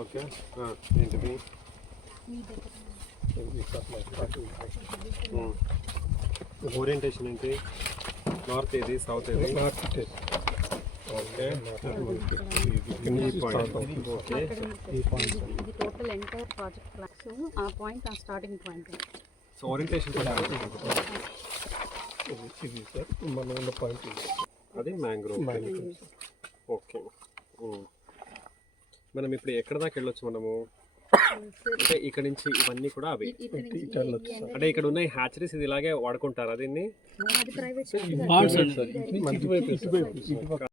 Okay. ఏంటిది orientation ఏంటి? North ఏది? సౌత్ ఏది? ఓకే. ఈ పాయింట్ ఓకే. ఇది టోటల్ ఎంటైర్ ప్రాజెక్ట్ ప్లాన్స్ ఆ పాయింట్ ఆ స్టార్టింగ్ పాయింట్ సో ఓరియంటేషన్ ఇది సార్ మన ఉన్న పాయింట్ ఇది. అది మ్యాంగ్రోవ్ ఓకే. మనం ఇప్పుడు ఎక్కడ దాకా వెళ్ళొచ్చు మనము? అంటే ఇక్కడ నుంచి ఇవన్నీ కూడా అవి. అంటే ఇక్కడ ఉన్న హ్యాచరీస్ ఇది ఇలాగే వాడుకుంటారా దీన్ని అది ప్రైవేట్ ఇది మంచి వైపు సార్.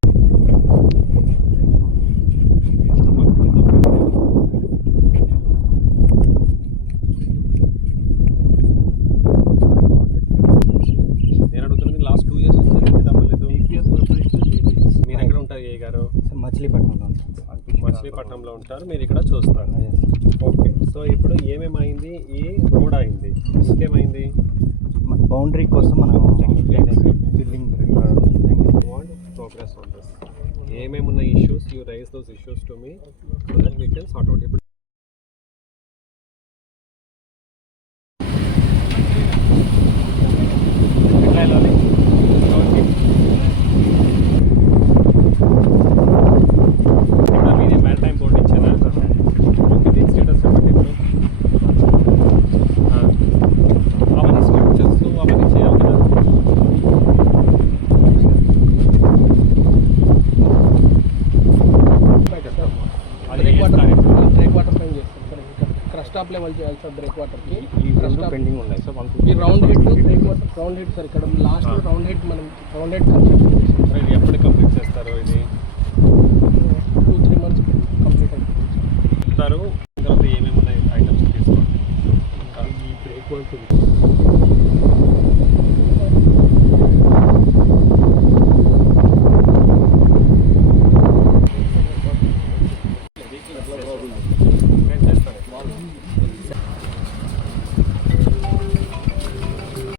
నేను అడుగుతున్నది లాస్ట్ టూ ఇయర్స్ నుంచి ఎందుకు తప్పలేదు మీరు ఎక్కడ ఉంటారు ఏ గారు మచిలీపట్నంలో మచిలీపట్నంలో ఉంటారు. మీరు ఇక్కడ చూస్తారు. ఓకే సో ఇప్పుడు ఏమేమైంది? ఈ రోడ్ అయింది. ఇంకేమైంది మన బౌండరీ కోసం మనం బిల్డింగ్ ప్రోగ్రెస్ దిస్ ఏమేమి ఉన్న issues you raise those issues to me so that we can sort out ఇప్పుడు ఎట్లా వెళ్ళాలి ఓకే ఇక్కడ మీది మ్యారిటైమ్ బోర్డు ఇచ్చానా ఓకే దీని స్టేటస్ చెప్పండి ఇప్పుడు ఆ. అవన్నీ స్ట్రక్చర్స్ అవన్నీ చేయాలి కదా అది బ్రేక్ వాటర్ చేస్తారు ఇప్పుడు. బ్రేక్ వాటర్ పైన చేస్తాం సార్ ఇక్కడ క్రస్ట్ టాప్ లెవెల్ చేయాలి సార్ బ్రేక్ వాటర్కి పెండింగ్ ఉన్నాయి సో వన్ ఈ round head break water round head sir ఇక్కడ లాస్ట్ రౌండ్ హెడ్ మనం రౌండ్ హెడ్ ఇది ఎప్పుడు కంప్లీట్ చేస్తారు ఇది? టూ త్రీ మంత్స్ కంప్లీట్ అయిపోతుంది తర్వాత ఏమేమి ఉన్నాయి ఐటమ్స్ తీసుకోండి ఇంకా ఈ బ్రేక్ వాటర్